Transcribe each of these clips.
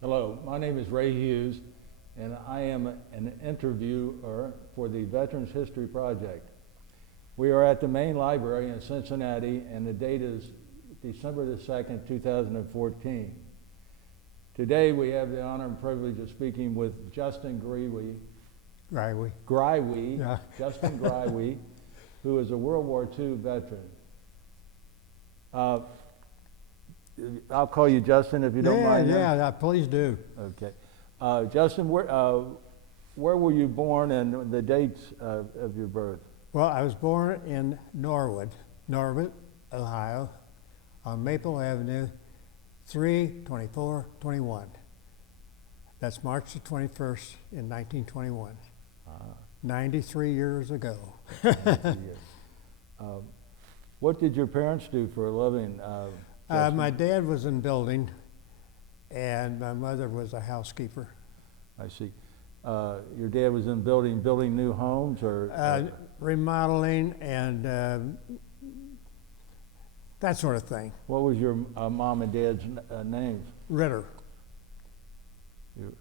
Hello, my name is Ray Hughes, and I am an interviewer for the Veterans History Project. We are at the main library in Cincinnati, and the date is December the 2nd, 2014. Today we have the honor and privilege of speaking with Justin Greiwe, Yeah. Justin Greiwe, who is a World War II veteran. I'll call you Justin if you don't mind. Yeah, please do. Okay. Justin, where were you born and the dates of your birth? Well, I was born in Norwood, Ohio, on Maple Avenue, 3/24/21. That's March the 21st in 1921. 93 years ago. What did your parents do for a living? My dad was in building, and my mother was a housekeeper. I see. Your dad was in building new homes, or Remodeling and that sort of thing. what was your mom and dad's names? Ritter.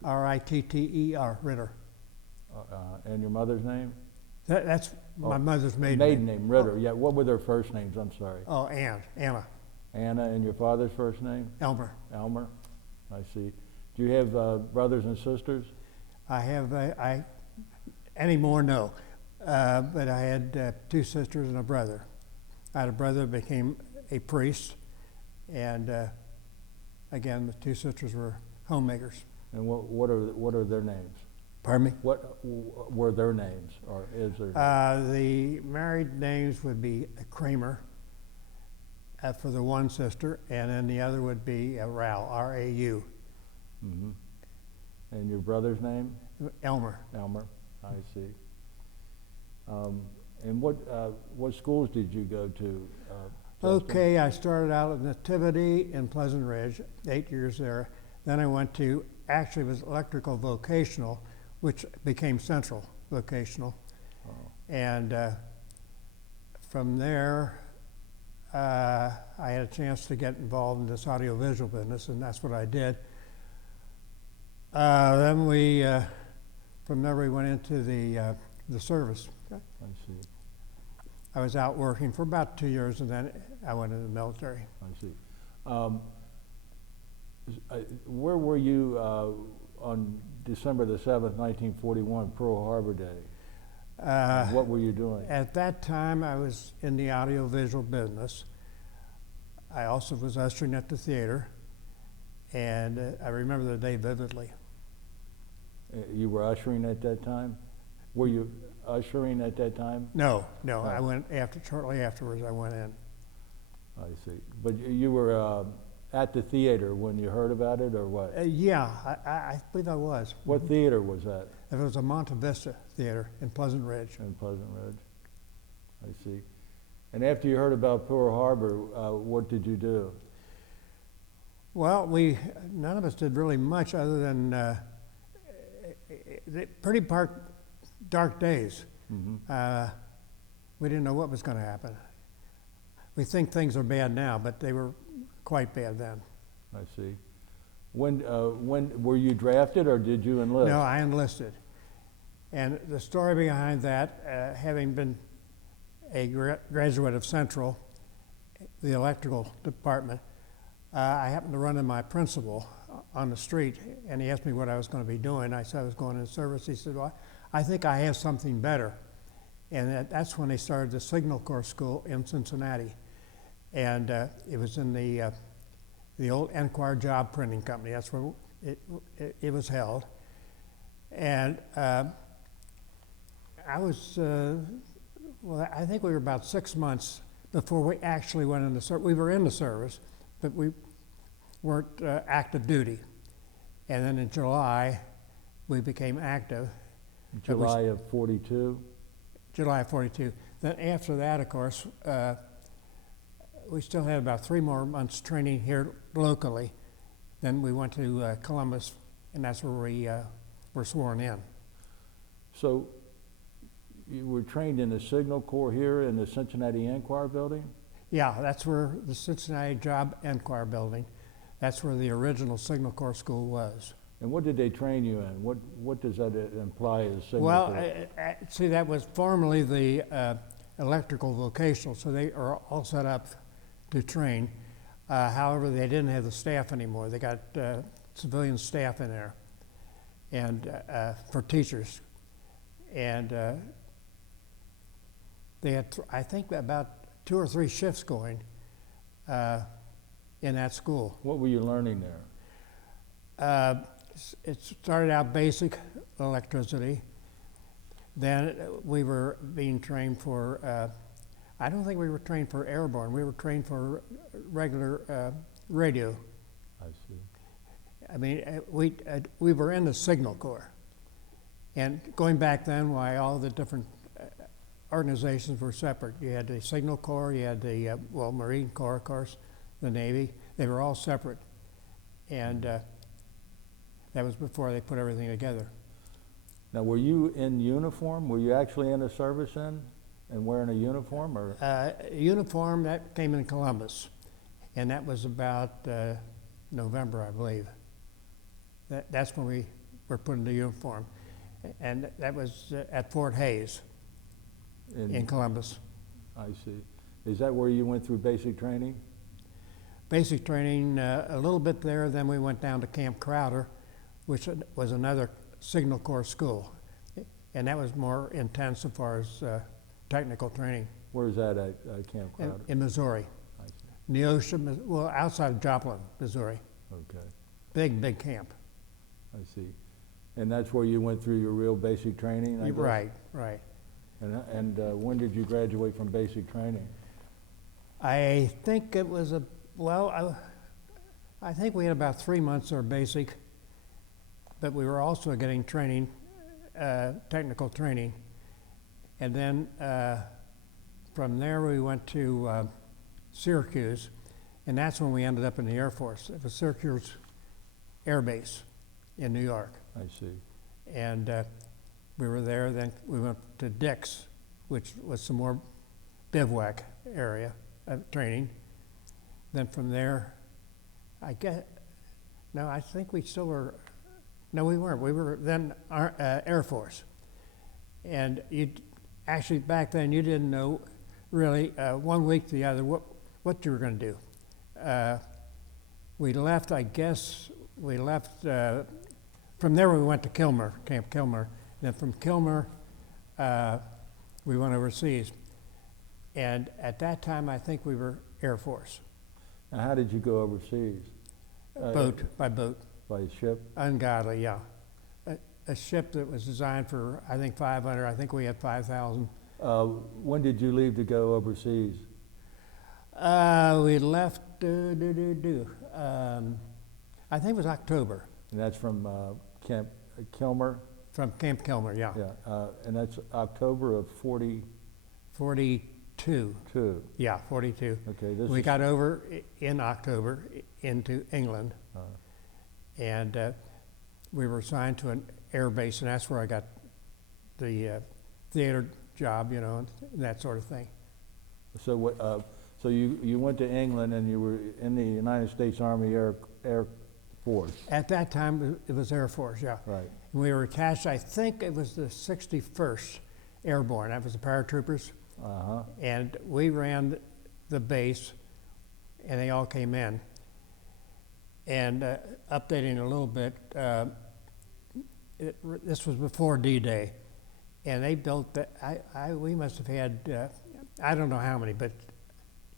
R-I-T-T-E-R, Ritter. And your mother's name? That's my mother's maiden Maiden name, Ritter. Oh. Yeah. What were their first names? I'm sorry. Oh, Anna. Anna, and your father's first name? Elmer. Elmer. I see. Do you have brothers and sisters? I have, anymore, no. But I had two sisters and a brother. I had a brother that became a priest, and again, the two sisters were homemakers. And what are their names? Pardon me? What were their names, or is there? The married names would be Kramer for the one sister, and then the other would be Rau, R-A-U. Mm-hmm. And your brother's name? Elmer. Elmer. I see. And what schools did you go to? Justin? Okay, I started out at Nativity in Pleasant Ridge, 8 years there. Then I went to, actually it was electrical vocational, which became Central Vocational. Oh. And from there, I had a chance to get involved in this audiovisual business, and that's what I did. Then from there we went into the service. I see. I was out working for about 2 years, and then I went into the military. I see. Where were you on December the 7th, 1941, Pearl Harbor Day? What were you doing? At that time, I was in the audiovisual business. I also was ushering at the theater, and I remember the day vividly. You were ushering at that time? Were you ushering at that time? No, I went shortly afterwards. I went in. I see. But you were at the theater when you heard about it, or what? Yeah, I believe I was. What theater was that? It was a Monte Vista Theater in Pleasant Ridge. In Pleasant Ridge. I see. And after you heard about Pearl Harbor, what did you do? Well, none of us did really much other than pretty dark days. Mm-hmm. We didn't know what was going to happen. We think things are bad now, but they were quite bad then. I see. When were you drafted, or did you enlist? No, I enlisted. And the story behind that, having been a graduate of Central, the electrical department, I happened to run into my principal on the street, and he asked me what I was going to be doing. I said I was going in service. He said, well, I think I have something better. And that's when they started the Signal Corps School in Cincinnati. And it was in the old Enquire Job Printing Company. That's where it was held. And I was, I think we were about 6 months before we actually went into service. We were in the service, but we weren't active duty. And then in July, we became active. July of 42? July of 42. Then after that, of course, we still had about 3 more months training here locally. Then we went to Columbus, and that's where we were sworn in. So you were trained in the Signal Corps here in the Cincinnati Enquire building? Yeah, that's where the Cincinnati Job Enquire building. That's where the original Signal Corps school was. And what did they train you in? What does that imply as Signal Well, Corps? see, that was formerly the electrical vocational, so they are all set up to train. However, they didn't have the staff anymore. They got civilian staff in there, and for teachers, and they had, I think, about 2 or 3 shifts going in that school. What were you learning there? It started out basic electricity. Then we were being trained for, I don't think we were trained for airborne. We were trained for regular radio. I see. I mean, we were in the Signal Corps. And going back then, why all the different organizations were separate. You had the Signal Corps, you had the, Marine Corps, of course, the Navy. They were all separate. And that was before they put everything together. Now, were you in uniform? Were you actually in the service then and wearing a uniform, or? Uniform, that came in Columbus. And that was about November, I believe. That's when we were put into uniform. And that was at Fort Hayes in Columbus. I see. Is that where you went through basic training? Basic training, a little bit there, then we went down to Camp Crowder, which was another Signal Corps school. And that was more intense as far as technical training. Where is that at Camp Crowder? In Missouri. I see. Neosho, well, outside of Joplin, Missouri. Okay, Big camp. I see. And that's where you went through your real basic training, I guess? Right. And when did you graduate from basic training? I think it was I think we had about 3 months of basic, but we were also getting training, technical training. And then from there we went to Syracuse, and that's when we ended up in the Air Force. It was Syracuse Air Base in New York. I see. And we were there, then we went to Dix, which was some more bivouac area of training. Then from there, I think we still were, no, we weren't. We were then Air Force. And actually back then you didn't know really 1 week to the other what you were going to do. We left, from there we went to Kilmer, Camp Kilmer. Then from Kilmer, we went overseas. And at that time, I think we were Air Force. Now, how did you go overseas? By boat. By ship? Ungodly, yeah. A ship that was designed for, I think, 500. I think we had 5,000. When did you leave to go overseas? We left, I think it was October. And that's from Camp Kilmer? From Camp Kilmer, yeah. Yeah, and that's October of 42? 42. Yeah, 42. Okay, We got over in October into England, and we were assigned to an air base, and that's where I got the theater job, and that sort of thing. So what? So you went to England, and you were in the United States Army Air Force. At that time, it was Air Force, yeah. Right. And we were attached. I think it was the 61st Airborne. That was the paratroopers. And we ran the base, and they all came in. And updating a little bit, this was before D-Day, and they built that. We must have had I don't know how many, but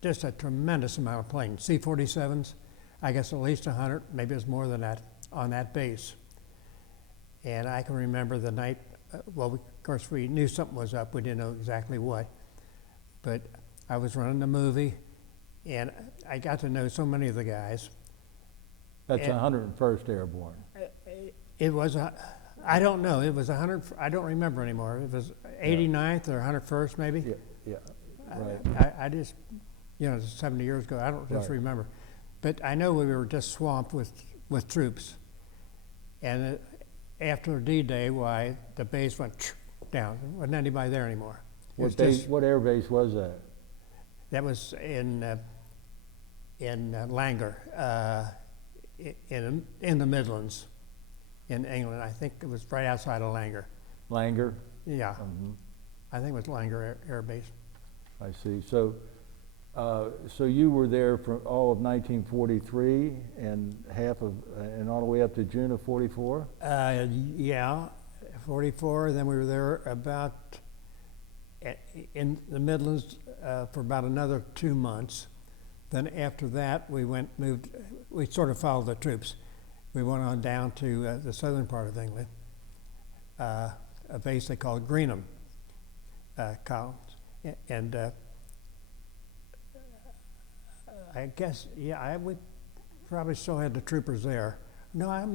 just a tremendous amount of planes. C-47s, I guess at least 100, maybe it was more than that on that base. And I can remember the night. Of course, we knew something was up. We didn't know exactly what. But I was running the movie, and I got to know so many of the guys. That's 101st Airborne. It was, I don't know, it was 100, I don't remember anymore. It was 89th or 101st maybe? Yeah, right. I just, 70 years ago, I don't just Right. remember. But I know we were just swamped with troops. And after D-Day, the base went down. There wasn't anybody there anymore. What air base was that? That was in Langer, in the Midlands, in England. I think it was right outside of Langer. Langer? Yeah, Mhm. I think it was Langer Air Base. I see. So, so you were there for all of 1943 and and all the way up to June of 44? Yeah, 44. Then we were there in the Midlands for about another 2 months. Then after that, we sort of followed the troops. We went on down to the southern part of England, a base they called Greenham Columns. And I guess, yeah, we probably still had the troopers there. No, I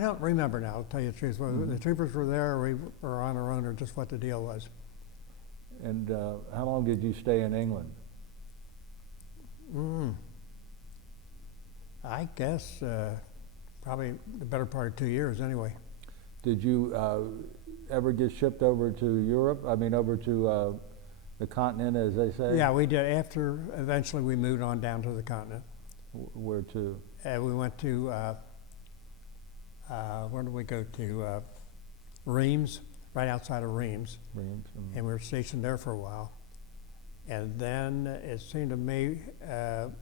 don't remember now, to tell you the truth, whether the troopers were there or we were on our own or just what the deal was. And how long did you stay in England? I guess probably the better part of 2 years anyway. Did you ever get shipped over to Europe? I mean, over to the continent, as they say? Yeah, we did. Eventually we moved on down to the continent. Where to? We went to, where did we go to? Reims, right outside of Reims. Reims. And we were stationed there for a while. And then it seemed to me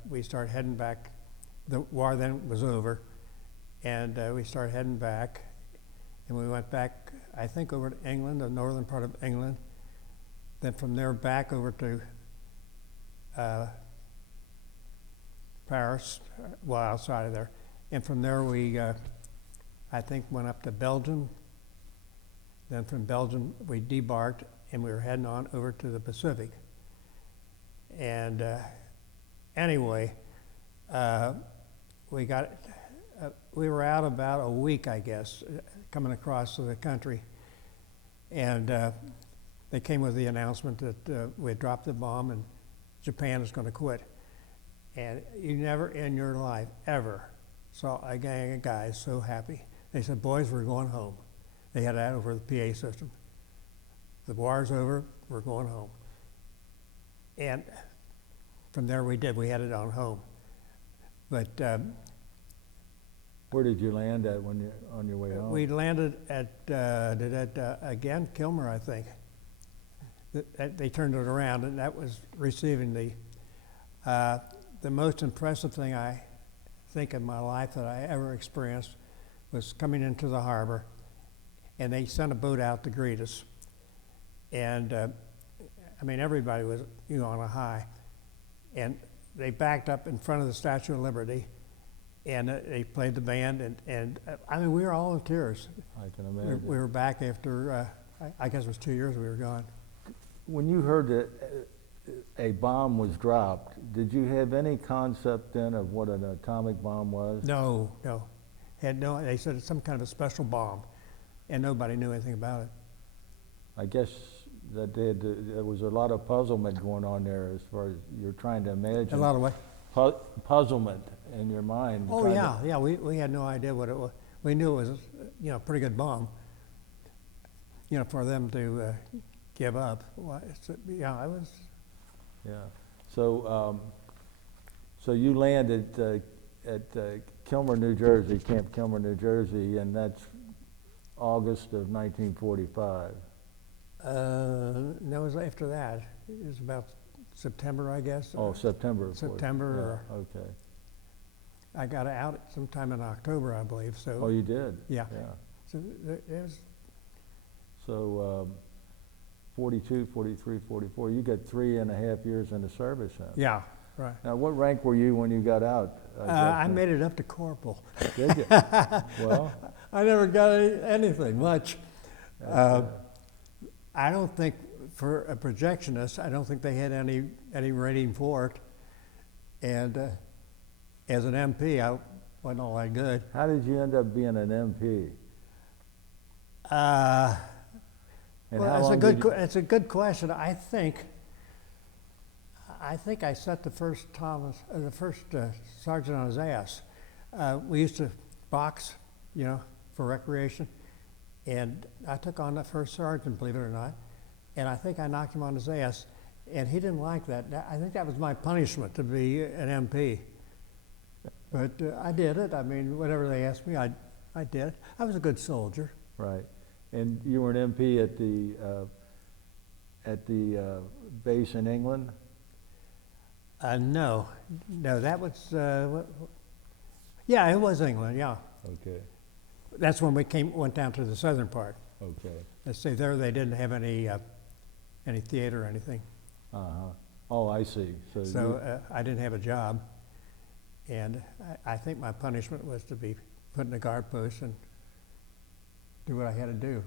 we started heading back. The war then was over, and we started heading back. And we went back, I think, over to England, the northern part of England. Then from there back over to Paris, well, outside of there. And from there we, I think, went up to Belgium. Then from Belgium we debarked and we were heading on over to the Pacific. And anyway, we were out about a week, I guess, coming across the country. And they came with the announcement that we had dropped the bomb and Japan is going to quit. And you never in your life ever saw a gang of guys so happy. They said, boys, we're going home. They had that over the PA system. The war's over, we're going home. And from there we headed on home. But where did you land at when you on your way home? we landed at again, Kilmer, I think. They turned it around, and that was receiving the most impressive thing I think in my life that I ever experienced was coming into the harbor, and they sent a boat out to greet us. And I mean, everybody was on a high. And they backed up in front of the Statue of Liberty, and they played the band, and I mean, we were all in tears. I can imagine. We were back after, I guess it was 2 years we were gone. When you heard that a bomb was dropped, did you have any concept then of what an atomic bomb was? No. They said it's some kind of a special bomb, and nobody knew anything about it. I guess that there was a lot of puzzlement going on there as far as you're trying to imagine. A lot of what? Puzzlement in your mind. Oh, yeah, we had no idea what it was. We knew it was, a pretty good bomb, for them to give up. Yeah, it was. Yeah. So, so you landed at Kilmer, New Jersey, Camp Kilmer, New Jersey, and that's August of 1945. No, it was after that. It was about September, I guess. Oh, September. September. Yeah, okay. I got out sometime in October, I believe. So. Oh, you did? Yeah. Yeah. So it was. So 42, 43, 44, you got 3.5 years in the service then. Yeah, right. Now, what rank were you when you got out? I made it up to corporal. Did you? Well. I never got anything much. I don't think, for a projectionist, I don't think they had any rating for it. And as an MP, I wasn't all that good. How did you end up being an MP? Well, it's a good question. I think I set the first sergeant on his ass. We used to box, for recreation, and I took on the first sergeant, believe it or not, and I think I knocked him on his ass, and he didn't like that. I think that was my punishment to be an MP. But I did it. I mean, whatever they asked me, I did it. I was a good soldier. Right. And you were an MP at the base in England? No, that was, yeah, it was England, yeah. Okay, That's when we went down to the southern part. okay. Let's say there they didn't have any theater or anything. Uh-huh. Oh, I see. So I didn't have a job. And I think my punishment was to be put in a guard post and do what I had to do.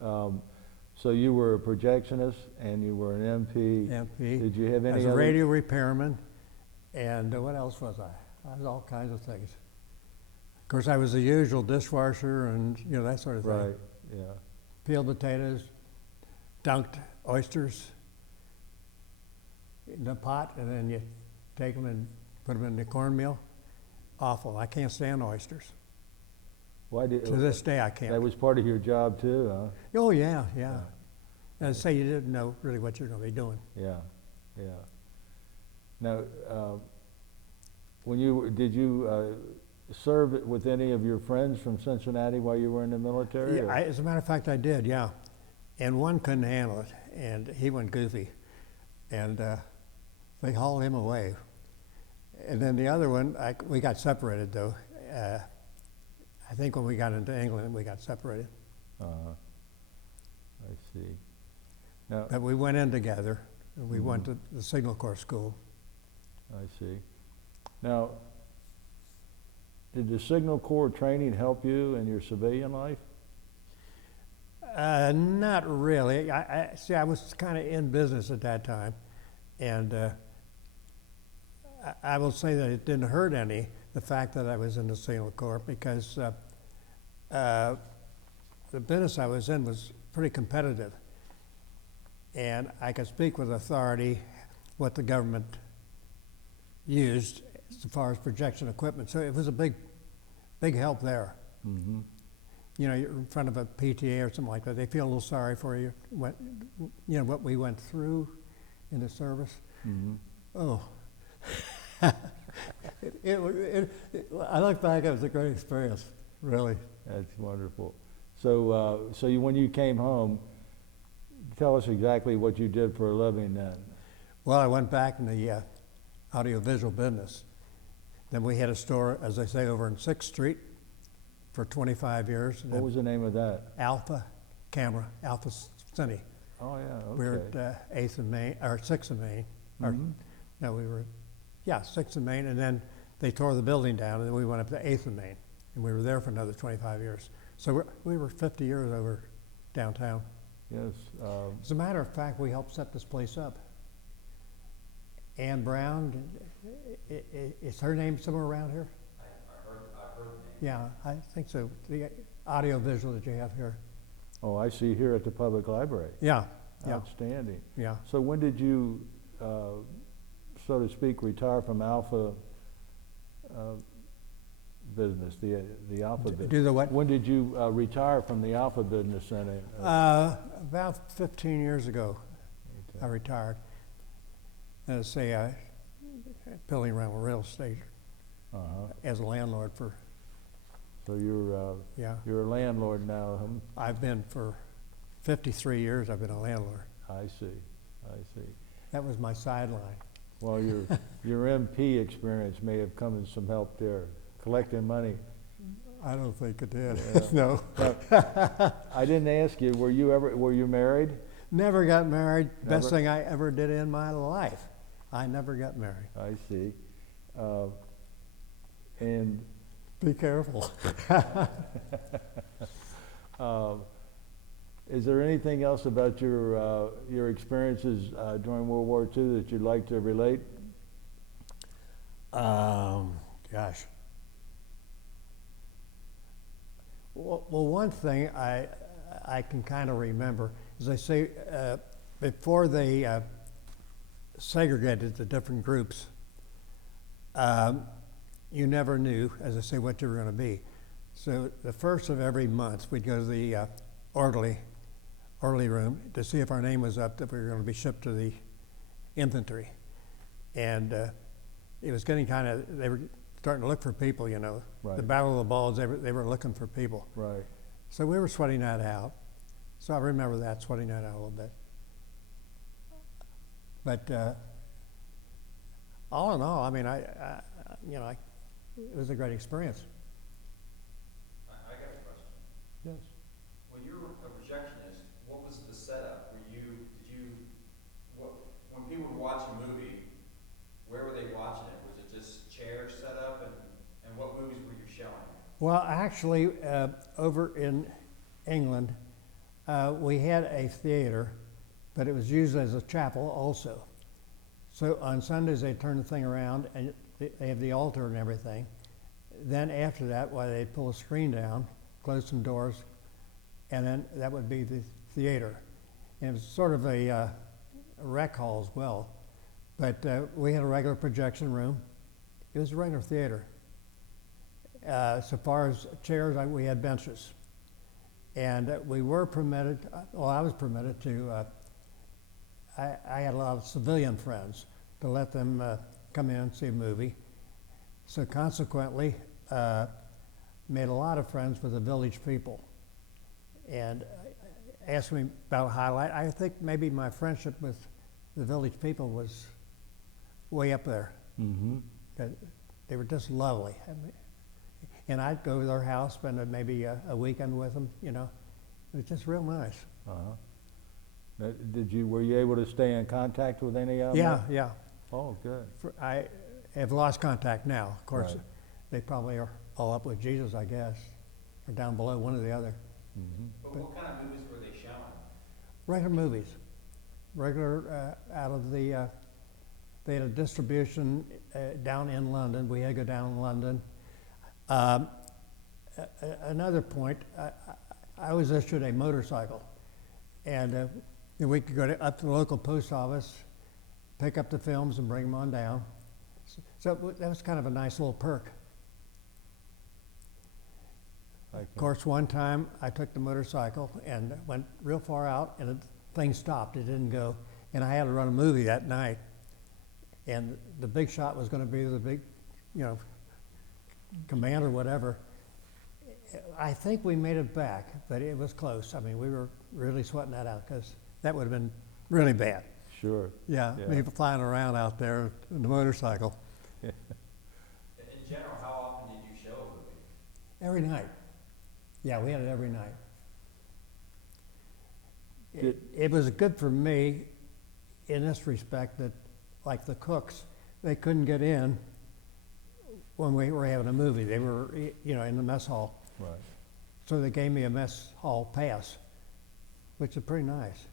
So you were a projectionist and you were an MP. MP. Did you have any I was a other? radio repairman. And what else was I? I was all kinds of things. Of course, I was the usual dishwasher and, you know, that sort of thing. Right, yeah. Peeled potatoes, dunked oysters in the pot, and then you take them and put them in the cornmeal. Awful. I can't stand oysters. Why did, To this day, I can't. that was part of your job too, huh? Oh, yeah. And say you didn't know really what you're going to be doing. Yeah, yeah. Now, did you serve with any of your friends from Cincinnati while you were in the military? Yeah, as a matter of fact, I did, yeah. And one couldn't handle it, and he went goofy. And they hauled him away. And then the other one, we got separated, though. I think when we got into England, we got separated. Uh-huh. I see. Now, But we went in together, and we went to the Signal Corps school. I see. Now, did the Signal Corps training help you in your civilian life? Not really. See, I was kind of in business at that time, and I will say that it didn't hurt any, the fact that I was in the Signal Corps, because the business I was in was pretty competitive, and I could speak with authority what the government used as far as projection equipment. So it was a big help there. Mm-hmm. You know, you're in front of a PTA or something like that. They feel a little sorry for you. What we went through in the service. Mm-hmm. Oh, I look back, it was a great experience, really. That's wonderful. So, when you came home, tell us exactly what you did for a living then. Well, I went back in the audiovisual business. Then we had a store, as I say, over on 6th Street for 25 years. What was the name of that? Alpha Camera, Alpha Cine. Oh, yeah, okay. We were at 8th and Main, or 6th and Main. Mhm. No, we were, 6th and Main, and then they tore the building down, and then we went up to 8th and Main, and we were there for another 25 years. So we were 50 years over downtown. Yes. As a matter of fact, we helped set this place up. Ann Brown, is her name somewhere around here? I've heard the name. Yeah, I think so. The audio visual that you have here. Oh, I see here at the public library. Yeah. Outstanding. Yeah. So when did you, so to speak, retire from Alpha business, the Alpha business? Do the what? When did you retire from the Alpha business then? About 15 years ago, Okay. I retired. And say I building around with real estate Uh-huh. as a landlord for, So you're a landlord now. I've been for 53 years, I've been a landlord. I see. That was my sideline. Well, your MP experience may have come in some help there, collecting money. I don't think it did, Yeah. no. I didn't ask you, were you married? Never got married. Best Never? thing I ever did in my life. I never got married. I see. And Be careful. is there anything else about your experiences during World War II that you'd like to relate? Gosh. Well, one thing I can kind of remember is they say before they segregated the different groups, you never knew, as I say, what you were going to be. So the first of every month, we'd go to the orderly room to see if our name was up, that we were going to be shipped to the infantry. And it was getting they were starting to look for people, you know. Right. The Battle of the Bulge, they were looking for people. Right. So we were sweating that out. So I remember that, sweating that out a little bit. But all in all, I mean, it was a great experience. I got a question. Yes. When you were a projectionist, what was the setup? When people would watch a movie, where were they watching it? Was it just chairs set up, and what movies were you showing? Well, actually, over in England, we had a theater, but it was used as a chapel also. So on Sundays, they turn the thing around, and they have the altar and everything. Then after that, they'd pull a screen down, close some doors, and then that would be the theater. And it was sort of a rec hall as well. But we had a regular projection room. It was a regular theater. So far as chairs, we had benches. And we were permitted, well, I was permitted to, I had a lot of civilian friends to let them come in and see a movie. So consequently, made a lot of friends with the village people. And asked me about a highlight. I think maybe my friendship with the village people was way up there. Mm-hmm. They were just lovely. I mean, and I'd go to their house, spend maybe a weekend with them, you know. It was just real nice. Uh-huh. Were you able to stay in contact with any of them? Yeah, yeah. Oh, good. I have lost contact now. Of course, Right. they probably are all up with Jesus, I guess, or down below, one or the other. Mm-hmm. But what kind of movies were they showing? Regular movies, regular out of the, they had a distribution down in London. We had to go down in London. Another point, I was issued a motorcycle, and we could go up to the local post office, pick up the films and bring them on down. So that was kind of a nice little perk. Of course, one time I took the motorcycle and went real far out, and the thing stopped. It didn't go, and I had to run a movie that night. And the big shot was going to be the big, you know, command or whatever. I think we made it back, but it was close. I mean, we were really sweating that out because that would have been really bad. Sure. Yeah, Yeah. people flying around out there in the motorcycle. In general, how often did you show a movie? Every night. Yeah, we had it every night. It was good for me in this respect that, like the cooks, they couldn't get in when we were having a movie. They were, you know, in the mess hall. Right. So they gave me a mess hall pass, which is pretty nice.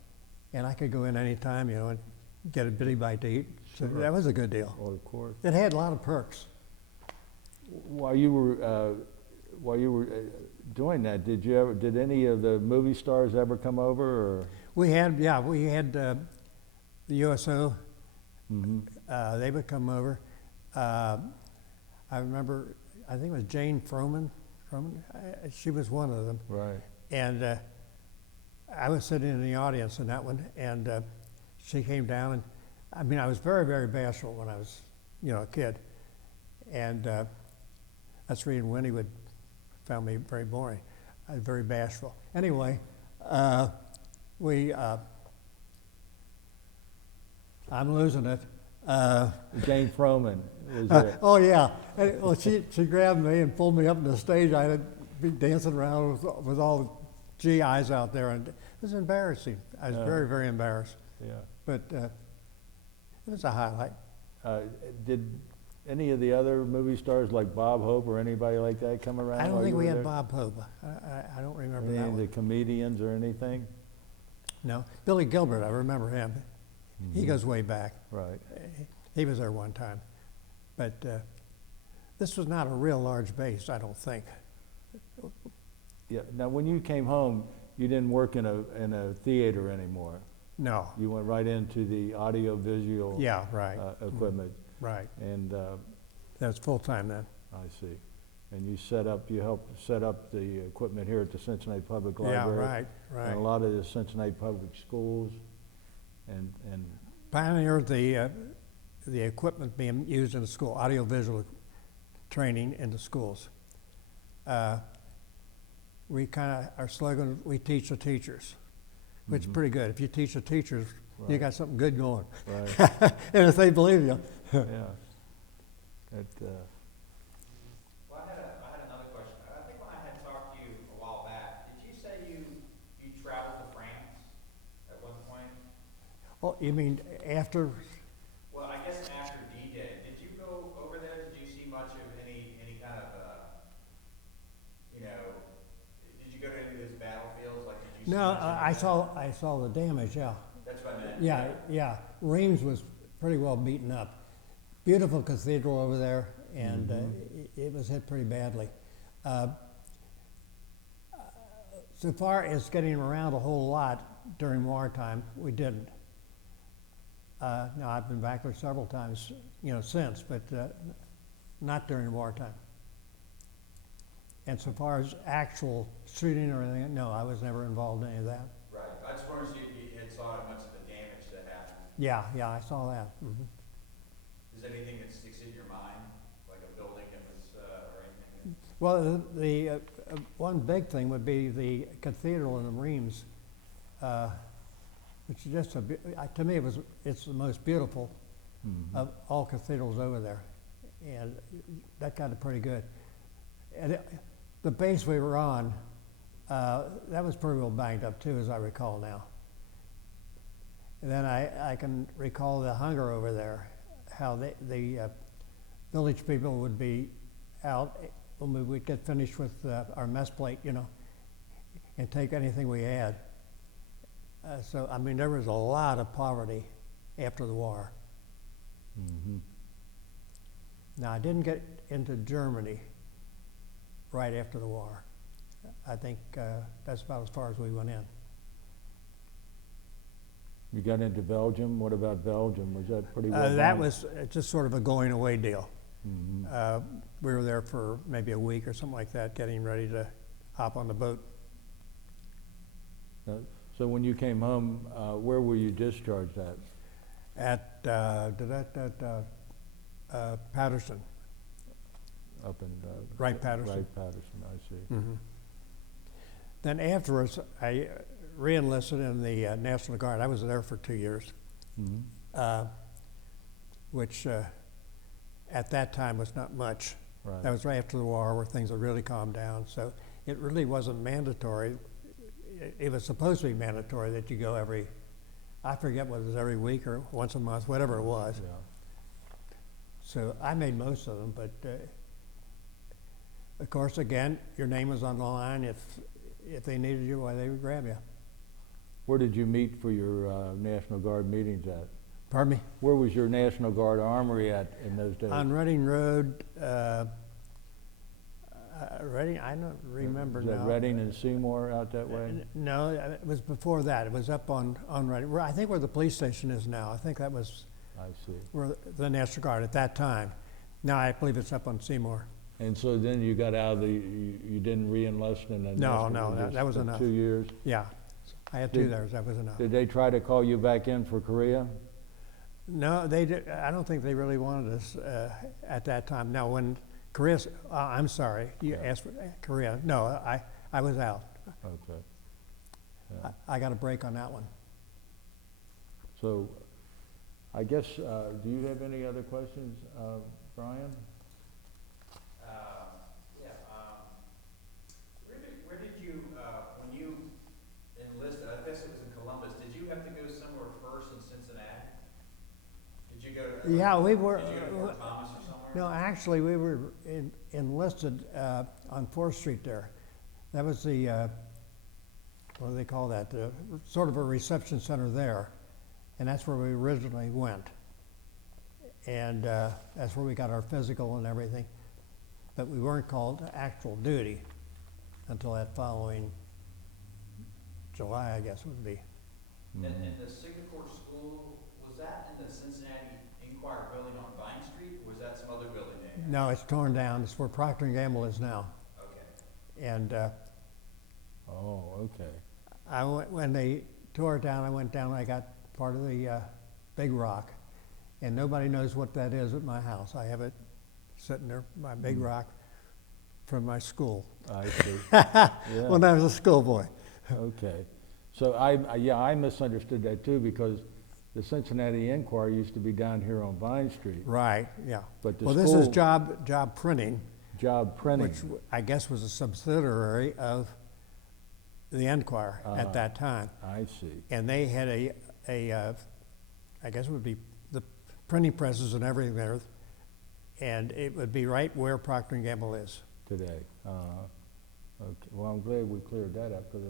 And I could go in any time, you know, and get a bitty bite to eat. So Sure. that was a good deal. Well, of course. It had a lot of perks. While you were doing that, did any of the movie stars ever come over? Or? We had the USO. Mm-hmm. They would come over. I remember, I think it was Jane Froman. She was one of them. Right. And I was sitting in the audience in that one, and she came down, and I mean, I was very, very bashful when I was, you know, a kid. And that's reading Winnie would found me very boring. I was very bashful. Anyway, I'm losing it. Jane Froman was there. Oh yeah. Well, she grabbed me and pulled me up on the stage. I had to be dancing around with all the GIs out there, and it was embarrassing. I was very, very embarrassed. Yeah. But it was a highlight. Did any of the other movie stars like Bob Hope or anybody like that come around? I don't while think you we were had there? Bob Hope. I don't remember Any that of the one. comedians or anything? No, Billy Gilbert. I remember him. Mm-hmm. He goes way back. Right. He was there one time, but this was not a real large base, I don't think. Yeah. Now, when you came home, you didn't work in a theater anymore. No. You went right into the audio-visual Yeah, right. equipment. Right. And That was full time then. I see. And you helped set up the equipment here at the Cincinnati Public Library. Yeah, right, right. And a lot of the Cincinnati public schools and Pioneered the equipment being used in the school, audiovisual training in the schools. Our slogan, we teach the teachers, which is pretty good. If you teach the teachers, you Right. got something good going. Right. And if they believe you. Yeah. It, Well, I had another question. I think when I had talked to you a while back, did you say you traveled to France at one point? Oh, you mean after? Well, I guess after D-Day, did you go over there? Did you see much of any kind of, did you go to any of those battlefields? Like, did you see No, much of I that? saw the damage, yeah. That's what I meant. Yeah. Reims was pretty well beaten up. Beautiful cathedral over there, and it was hit pretty badly. So far as getting around a whole lot during wartime, we didn't. Now, I've been back there several times, since, but not during wartime. And so far as actual shooting or anything, no, I was never involved in any of that. Right. I just wondered if you had saw much of the damage that happened. Yeah, I saw that. Is there anything that sticks in your mind, like a building that was, or anything? Well, the one big thing would be the cathedral in Reims, which is just to me it's the most beautiful of all cathedrals over there, and that got it pretty good. And the base we were on, that was pretty well banged up too, as I recall now. And then I can recall the hunger over there, how the village people would be out when we would get finished with our mess plate, and take anything we had. So, I mean, there was a lot of poverty after the war. Now, I didn't get into Germany right after the war. I think that's about as far as we went in. you got into Belgium. What about Belgium? Was that pretty well That done? was just sort of a going away deal. We were there for maybe a week or something like that, getting ready to hop on the boat. So when you came home, where were you discharged at? At Patterson, Up in Wright Patterson. Wright Patterson, I see. Then afterwards, I re-enlisted in the National Guard. I was there for 2 years, which at that time was not much. Right. That was right after the war where things had really calmed down. So it really wasn't mandatory. It was supposed to be mandatory that you go I forget whether it was every week or once a month, whatever it was. Yeah. So I made most of them, but of course, again, your name was on the line. If they needed you, why, they would grab you. Where did you meet for your National Guard meetings at? Pardon me? Where was your National Guard armory at in those days? On Reading Road, Reading, I don't remember Was that now. Reading and Seymour out that way? No, it was before that. It was up on Reading. I think where the police station is now. I think that was I see. where the National Guard at that time. Now I believe it's up on Seymour. And so then you got out of you didn't re-enlist in the No, National Guard that was for enough. 2 years? Yeah, I had 2 there. That was enough. Did they try to call you back in for Korea? No, they did. I don't think they really wanted us at that time. Now, when Korea, I'm sorry, you asked for Korea. No, I was out. Okay. Yeah. I got a break on that one. So, I guess, do you have any other questions, Brian? Where did you, when you enlisted, I guess it was in Columbus, did you have to go somewhere first in Cincinnati? Did you go to? Yeah, we were. Did you go to Fort Thomas or somewhere? No, actually, we were enlisted on 4th Street there. That was the, what do they call that? Sort of a reception center there. And that's where we originally went. And that's where we got our physical and everything. But we weren't called to actual duty until that following July, I guess would be. And the Singapore School, was that in the Cincinnati Inquirer building on Vine Street, or was that some other building there? No, it's torn down. It's where Procter & Gamble is now. Okay. And Oh, okay. when they tore it down, I went down and I got part of the big rock. And nobody knows what that is at my house. I have it sitting there, my big rock from my school. I see. Yeah. When I was a schoolboy. Okay. So yeah, I misunderstood that too, because the Cincinnati Enquirer used to be down here on Vine Street. Right, yeah. But the Well, this is school- job printing, Job printing. which I guess was a subsidiary of the Enquirer at that time. I see. And they had I guess it would be the printing presses and everything there, and it would be right where Procter & Gamble is. Today. Okay. Well, I'm glad we cleared that up, because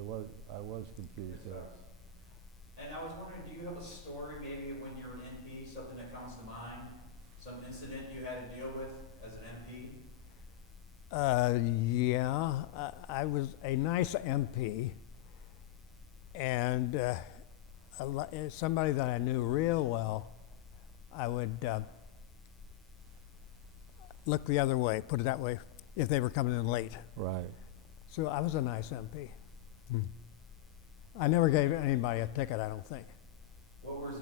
I was confused there. And I was wondering, do you have a story maybe when you're an MP, something that comes to mind? Some incident you had to deal with as an MP? Yeah, I was a nice MP, and somebody that I knew real well, I would look the other way, put it that way, if they were coming in late. Right. So I was a nice MP. I never gave anybody a ticket, I don't think. What was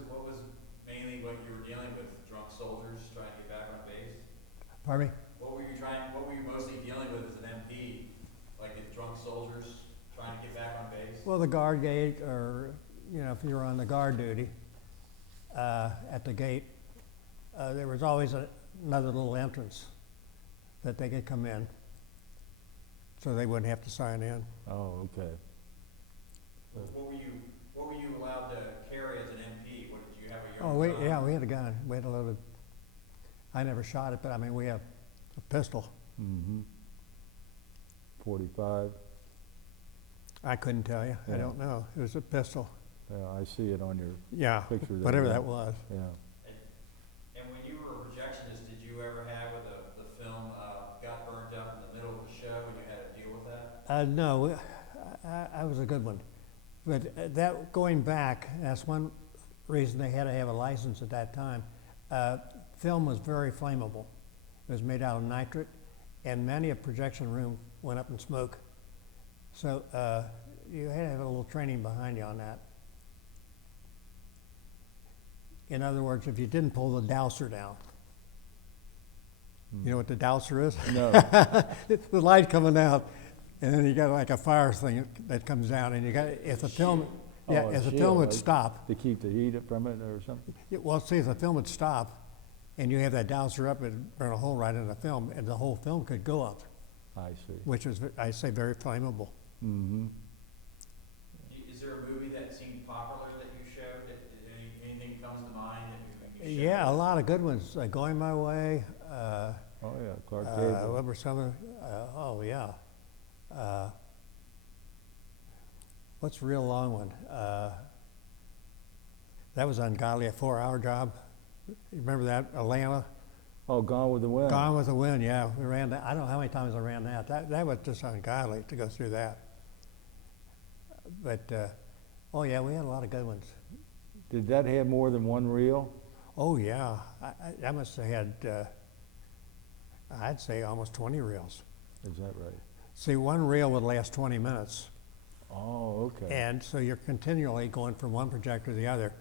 mainly what you were dealing with? Drunk soldiers trying to get back on base? Pardon me? What were you mostly dealing with as an MP? Like the drunk soldiers trying to get back on base? Well, the guard gate, or, if you were on the guard duty, at the gate, there was always another little entrance that they could come in, so they wouldn't have to sign in. Oh, okay. What were you allowed to carry as an MP? What did you have a Oh, gun? yeah, we had a gun. We had a loaded, I never shot it, but I mean, we have a pistol. Mm-hmm. 45. I couldn't tell you. I Yeah. don't know. It was a pistol. Yeah, I see it on your Yeah, picture there. whatever that was. Yeah. And when you were a projectionist, did you ever have where the film got burnt up in the middle of the show and you had to deal with that? No, I was a good one. But that, going back, that's one reason they had to have a license at that time. Film was very flammable. It was made out of nitrate, and many a projection room went up in smoke. So you had to have a little training behind you on that. In other words, if you didn't pull the dowser down, you know what the dowser is? No. The light coming out, and then you got like a fire thing that comes down, and you got, if the film, yeah, Oh, a if the shield, film would like stop, To keep the heat from it or something? well, see, if the film would stop, and you have that dowser up, it'd burn a hole right in the film, and the whole film could go up, I see. which is, I say, very flammable. Mm-hmm. Is there a movie that seemed popular that you showed? Anything comes to mind that you showed? Yeah, a lot of good ones. Going My Way. Oh, yeah, Clark Gable. What were some of? Oh yeah. What's a real long one? That was ungodly, a 4-hour job. You remember that? Atlanta. Oh, Gone with the Wind. Gone with the Wind. Yeah, we ran that. I don't know how many times I ran that. That was just ungodly to go through that. But oh yeah, we had a lot of good ones. Did that have more than one reel? Oh yeah, I must have had. I'd say almost 20 reels. Is that right? See, one reel would last 20 minutes. Oh, okay. And so you're continually going from one projector to the other.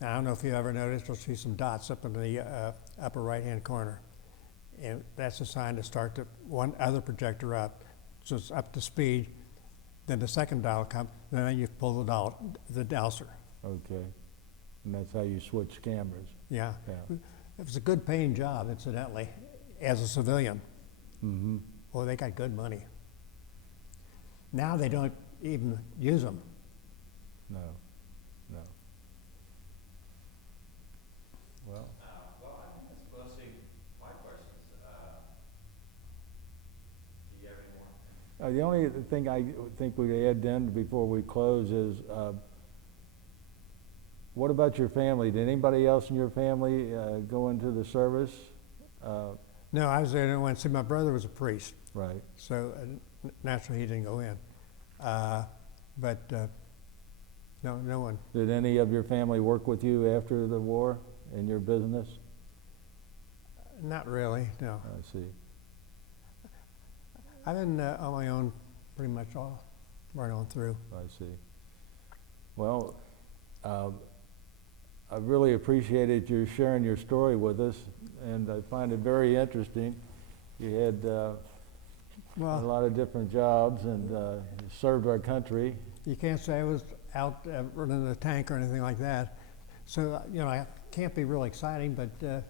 Now, I don't know if you ever noticed, you'll see some dots up in the upper right-hand corner. And that's a sign to start the one other projector up. So it's up to speed. Then the second dial comes, and then you pull the dowser. Okay. And that's how you switch cameras. Yeah. Yeah. It was a good paying job, incidentally, as a civilian. Mm-hmm. Well, they got good money. Now they don't even use them. No. Well, Well, I think that's mostly my questions. Do you have any more? the only thing I think we'd add then before we close is, what about your family? Did anybody else in your family go into the service? No, I was there when, see, my brother was a priest, Right. so naturally he didn't go in. No one. Did any of your family work with you after the war in your business? Not really, no. I see. I've been on my own pretty much all right on through. I see. Well, I really appreciated you sharing your story with us, and I find it very interesting. You had a Well, lot of different jobs and served our country. you can't say I was out running the tank or anything like that. So, you know, it can't be real exciting, but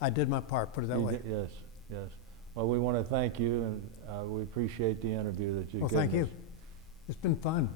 I did my part, put it that You way. did- Yes, yes. Well, we want to thank you, and we appreciate the interview that you've Well, given thank you. us. It's been fun.